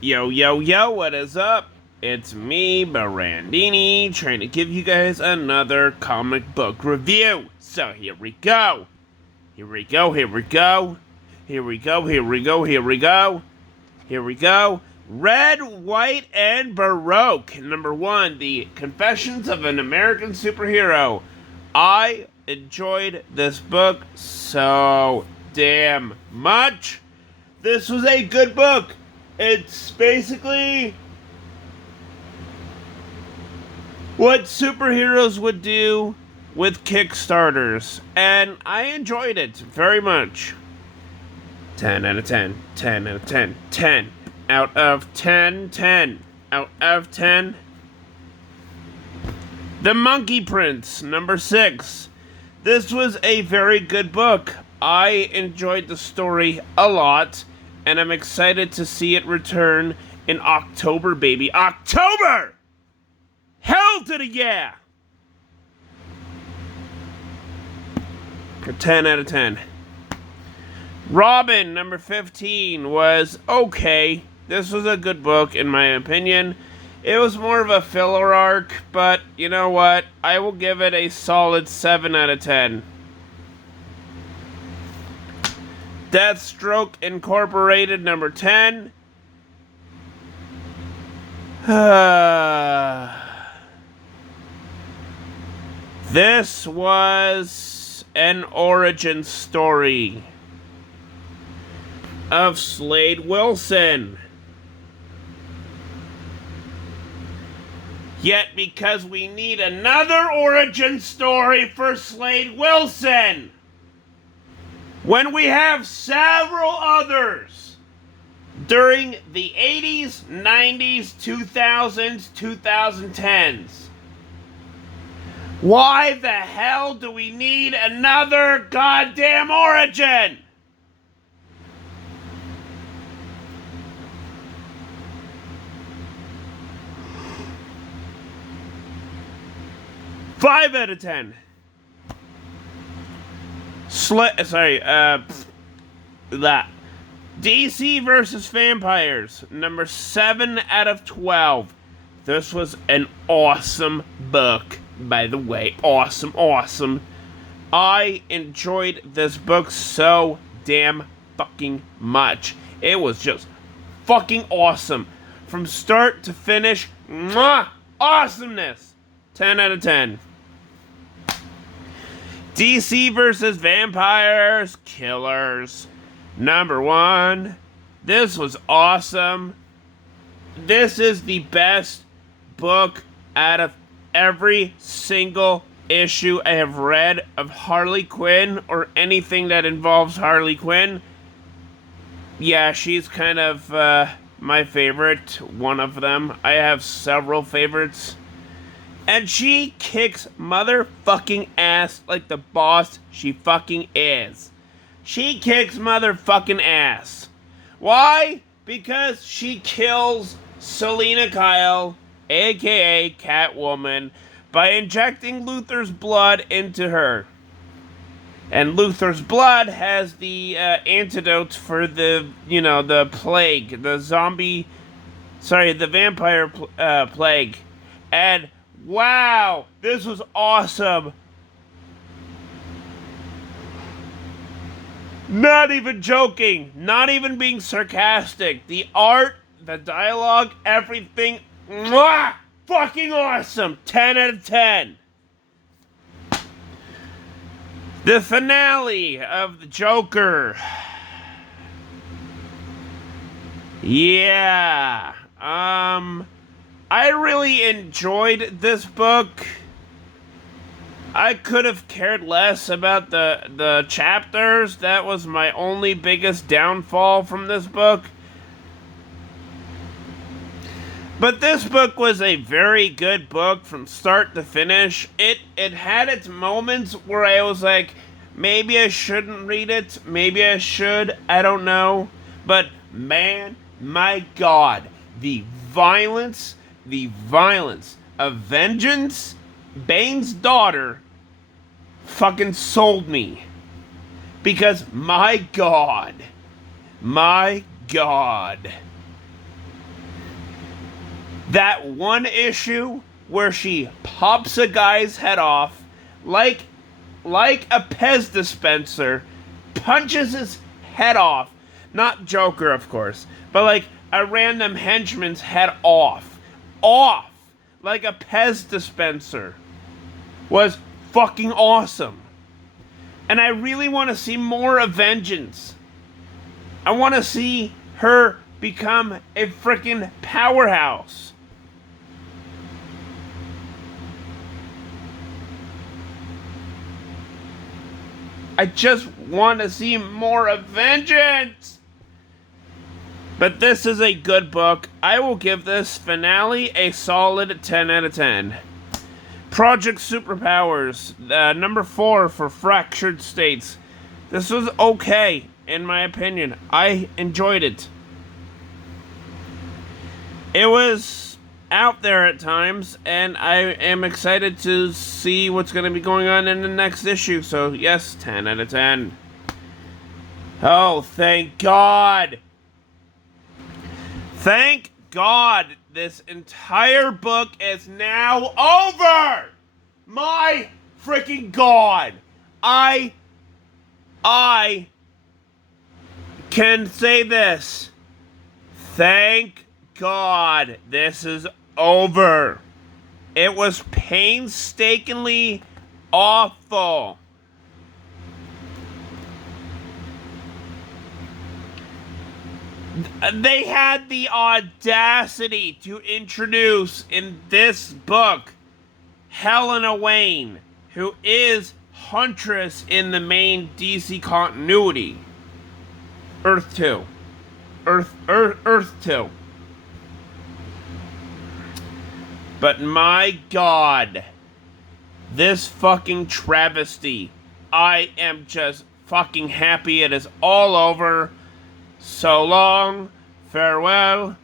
Yo, yo, yo, what is up? It's me, Barandini, trying to give you guys another comic book review. So here we go. Here we go, here we go. Here we go, here we go, here we go. Here we go. Red, White, and Baroque. Number 1, The Confessions of an American Superhero. I enjoyed this book so damn much. This was a good book. It's basically what superheroes would do with Kickstarters, and I enjoyed it very much. 10 out of 10, 10 out of 10, 10 out of 10, 10 out of 10. The Monkey Prince, number 6. This was a very good book. I enjoyed the story a lot, and I'm excited to see it return in October, baby. October! Hell to the yeah! 10 out of 10. Robin, number 15, was okay. This was a good book, in my opinion. It was more of a filler arc, but you know what? I will give it a solid 7 out of 10. Deathstroke Incorporated, number 10. This was an origin story of Slade Wilson. Yet, because we need another origin story for Slade Wilson, when we have several others during the 80s, 90s, 2000s, 2010s. Why the hell do we need another goddamn origin? Five out of 10. That. DC versus Vampires, number 7 out of 12. This was an awesome book, by the way. Awesome. I enjoyed this book so damn fucking much. It was just fucking awesome. From start to finish, mwah, awesomeness. 10 out of 10. DC versus Vampires Killers, number 1. This was awesome. This is the best book out of every single issue I have read of Harley Quinn or anything that involves Harley Quinn. Yeah, she's kind of my favorite, one of them. I have several favorites. And she kicks motherfucking ass like the boss she fucking is. She kicks motherfucking ass. Why? Because she kills Selena Kyle, aka Catwoman, by injecting Luthor's blood into her. And Luthor's blood has the antidote for the plague, the vampire plague. And wow, this was awesome. Not even joking, not even being sarcastic. The art, the dialogue, everything, mwah, fucking awesome. 10 out of 10. The finale of the Joker. Yeah, I really enjoyed this book. I could have cared less about the chapters. That was my only biggest downfall from this book. But this book was a very good book from start to finish. It had its moments where I was like, maybe I shouldn't read it. Maybe I should. I don't know. But man, my God, the violence of Vengeance, Bane's daughter, fucking sold me. Because my God, That one issue where she pops a guy's head off like a Pez dispenser, punches his head off. Not Joker, of course, but like a random henchman's head off. Off! Like a Pez dispenser. Was fucking awesome. And I really want to see more of Vengeance. I want to see her become a freaking powerhouse. I just want to see more of Vengeance. But this is a good book. I will give this finale a solid 10 out of 10. Project Superpowers, number 4 for Fractured States. This was okay, in my opinion. I enjoyed it. It was out there at times, and I am excited to see what's going to be going on in the next issue. So, yes, 10 out of 10. Oh, thank God. Thank God this entire book is now over. My freaking God. I can say this. Thank God this is over. It was painstakingly awful. They had the audacity to introduce in this book Helena Wayne, who is Huntress in the main DC continuity. Earth 2. Earth 2. But my God, this fucking travesty. I am just fucking happy it is all over. So long, farewell.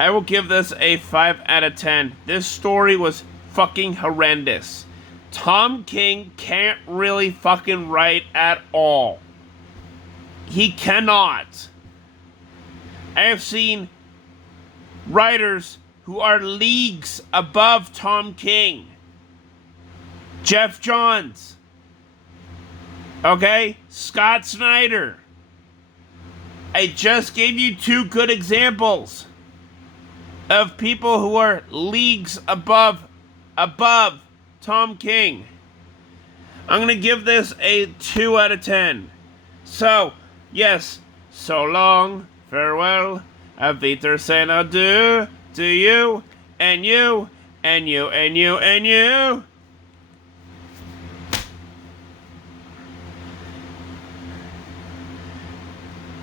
I will give this a 5 out of 10. This story was fucking horrendous. Tom King can't really fucking write at all. He cannot. I have seen writers who are leagues above Tom King. Jeff Johns. Okay? Scott Snyder. I just gave you 2 good examples of people who are leagues above Tom King. I'm going to give this a 2 out of 10. So, yes, so long, farewell, auf Wiedersehen, adieu, to you, and you, and you, and you, and you.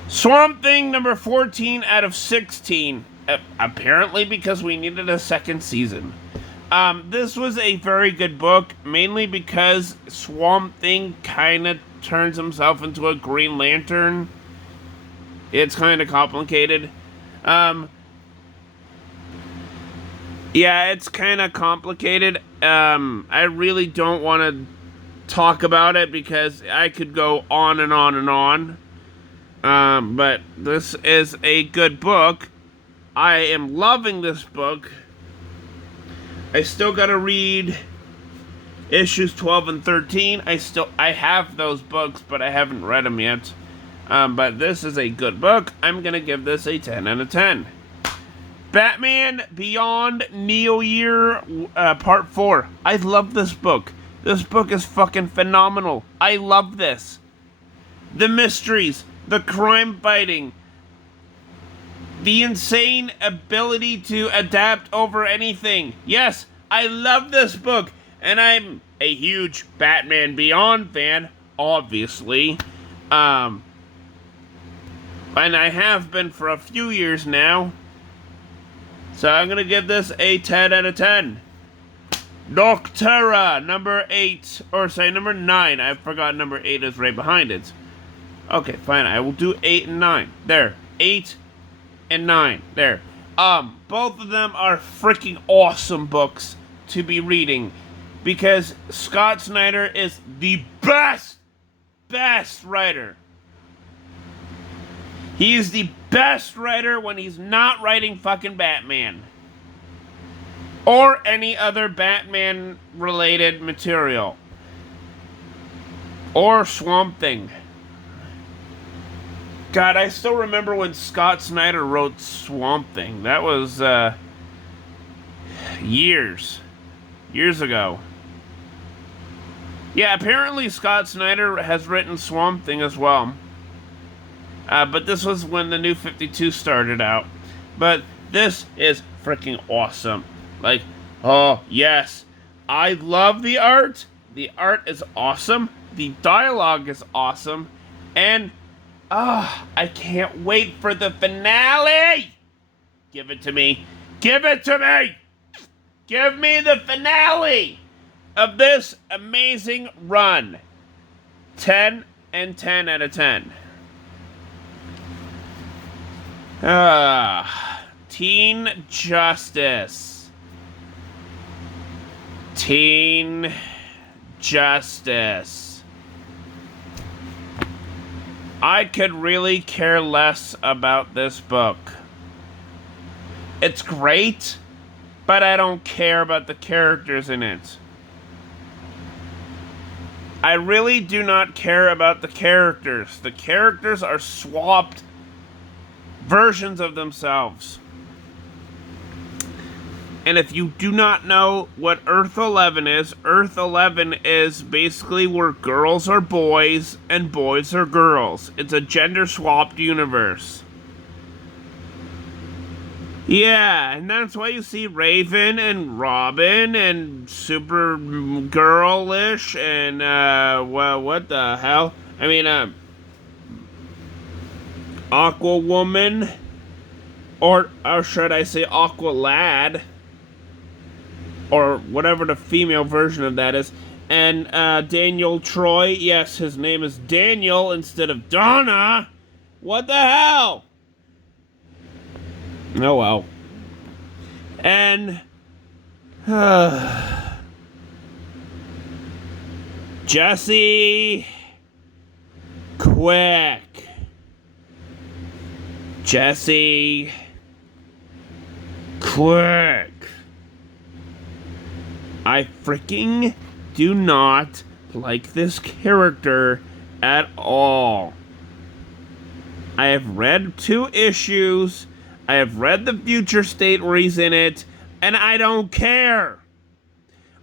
Swamp Thing number 14 out of 16. Apparently because we needed a second season. This was a very good book, mainly because Swamp Thing kind of turns himself into a Green Lantern. It's kind of complicated. Yeah, it's kind of complicated. I really don't want to talk about it because I could go on and on and on. But this is a good book. I am loving this book. I still gotta read issues 12 and 13. I have those books, but I haven't read them yet. But this is a good book. I'm gonna give this a 10 out of 10. Batman Beyond Neo Year, Part 4. I love this book. This book is fucking phenomenal. I love this. The mysteries, the crime fighting, the insane ability to adapt over anything. Yes, I love this book, and I'm a huge Batman Beyond fan, obviously. And I have been for a few years now. So I'm going to give this a 10 out of 10. Terra, number 8, or say number 9. I forgot number 8 is right behind it. Okay, fine. I will do 8 and 9. There. 8 and 9. There. Both of them are freaking awesome books to be reading. Because Scott Snyder is the best writer. He is the best writer when he's not writing fucking Batman. Or any other Batman-related material. Or Swamp Thing. God, I still remember when Scott Snyder wrote Swamp Thing. That was, years ago. Yeah, apparently Scott Snyder has written Swamp Thing as well. But this was when the New 52 started out. But this is freaking awesome. Like, oh, yes. I love the art. The art is awesome. The dialogue is awesome. And, I can't wait for the finale. Give it to me. Give it to me. Give me the finale of this amazing run. 10 and 10 out of 10. Teen Justice. Teen Justice. I could really care less about this book. It's great, but I don't care about the characters in it. I really do not care about the characters. The characters are swapped versions of themselves. And if you do not know what Earth 11 is basically where girls are boys and boys are girls. It's a gender-swapped universe. Yeah, and that's why you see Raven and Robin and Supergirl-ish and, well, what the hell? I mean, Aquawoman, or should I say Aqualad, or whatever the female version of that is, and Daniel Troy. Yes, his name is Daniel instead of Donna. What the hell? Oh well. And Jesse Quick. Jesse Quick. I freaking do not like this character at all. I have read 2 issues. I have read the future state where he's in it, and I don't care.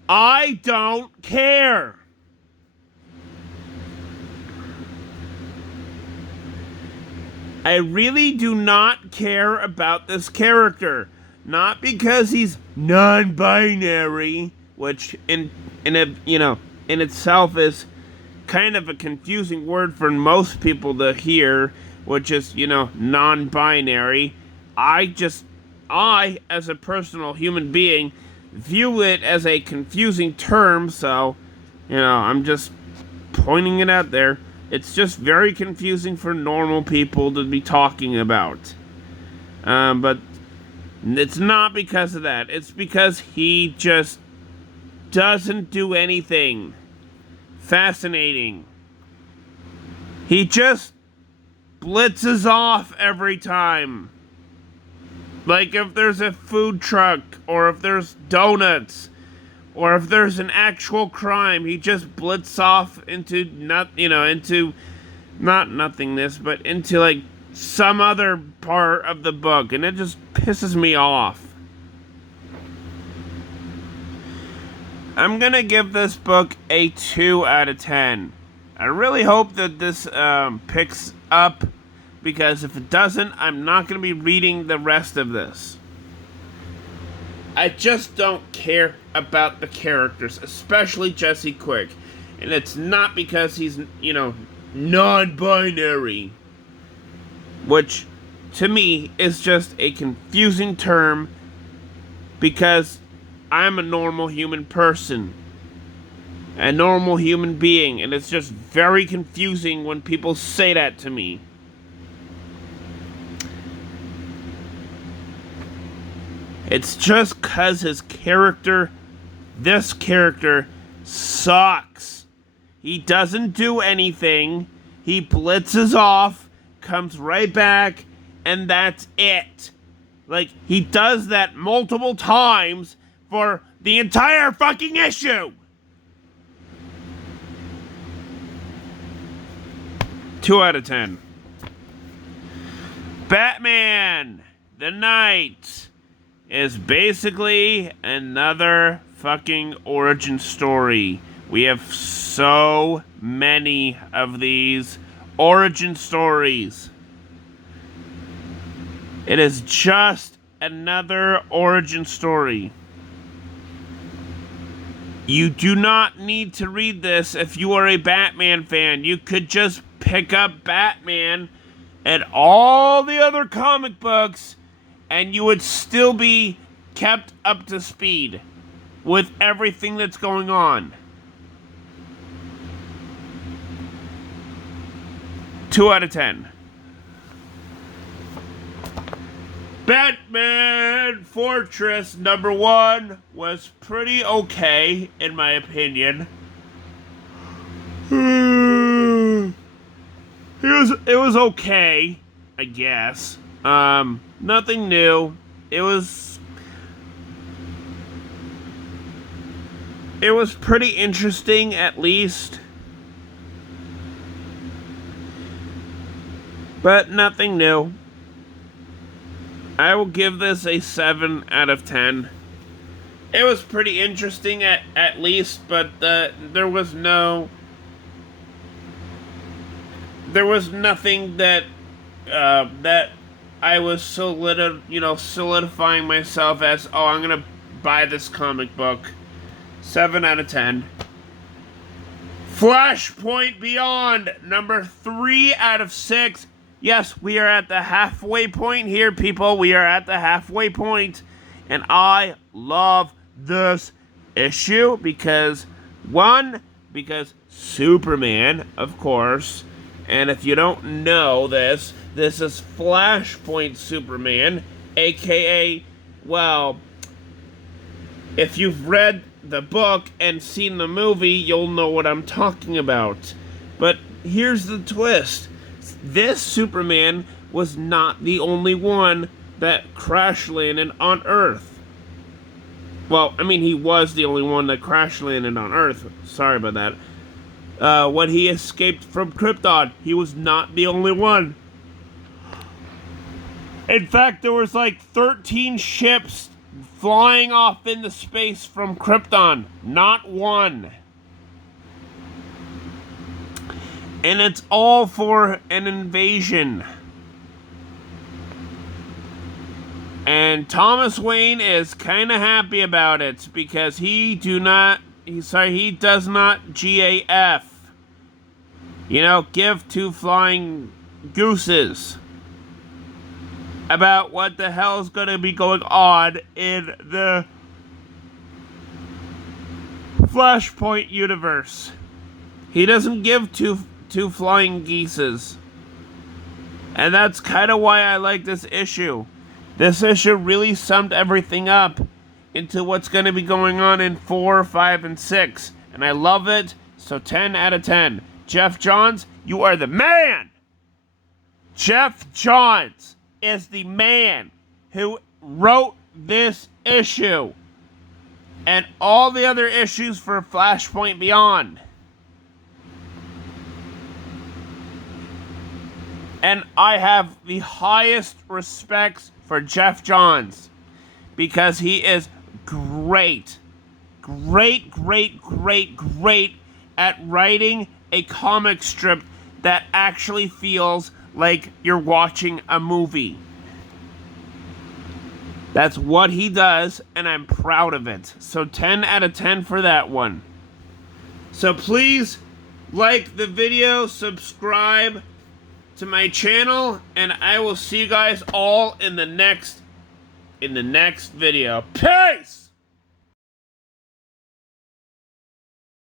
I don't care. I really do not care about this character. Not because he's non-binary, which in itself is kind of a confusing word for most people to hear, which is, non-binary. I, as a personal human being, view it as a confusing term, so, I'm just pointing it out there. It's just very confusing for normal people to be talking about. But it's not because of that. It's because he just doesn't do anything fascinating. He just blitzes off every time. Like if there's a food truck, or if there's donuts, or if there's an actual crime, he just blitzes off into not nothingness, but into like some other part of the book, and it just pisses me off. I'm gonna give this book a 2 out of 10. I really hope that this picks up, because if it doesn't, I'm not gonna be reading the rest of this. I just don't care about the characters, especially Jesse Quick. And it's not because he's, non-binary. Which, to me, is just a confusing term, because I'm a normal human person. A normal human being. And it's just very confusing when people say that to me. It's just because this character sucks. He doesn't do anything. He blitzes off, comes right back, and that's it. Like, he does that multiple times for the entire fucking issue. 2 out of 10. Batman the Knight is basically another fucking origin story. We have so many of these origin stories. It is just another origin story. You do not need to read this if you are a Batman fan. You could just pick up Batman and all the other comic books, and you would still be kept up to speed with everything that's going on. 2 out of 10. Batman Fortress #1 was pretty okay, in my opinion. It was okay, I guess. Nothing new. It was pretty interesting, at least. But nothing new. I will give this a 7 out of 10. It was pretty interesting at least, but there was nothing that I was solidifying myself as, oh, I'm gonna buy this comic book. 7 out of 10. Flashpoint Beyond, #3 out of 6. Yes, we are at the halfway point here, people. We are at the halfway point. And I love this issue because Superman, of course. And if you don't know this is Flashpoint Superman, aka, well, if you've read the book and seen the movie, you'll know what I'm talking about. But here's the twist. This Superman was not the only one that crash landed on Earth. Well, I mean, he was the only one that crash landed on Earth. Sorry about that. When he escaped from Krypton, he was not the only one. In fact, there was like 13 ships flying off into space from Krypton. Not one. And it's all for an invasion. And Thomas Wayne is kind of happy about it because he does not GAF. Give 2 flying gooses about what the hell is going to be going on in the Flashpoint universe. He doesn't give two flying geeses. And that's kind of why I like this issue. This issue really summed everything up into what's going to be going on in 4, 5, and 6. And I love it. So 10 out of 10. Jeff Johns, you are the man! Jeff Johns is the man who wrote this issue. And all the other issues for Flashpoint Beyond. And I have the highest respects for Jeff Johns because he is great at writing a comic strip that actually feels like you're watching a movie. That's what he does, and I'm proud of it. So 10 out of 10 for that one. So please like the video, subscribe to my channel, and I will see you guys all in the next video. Peace!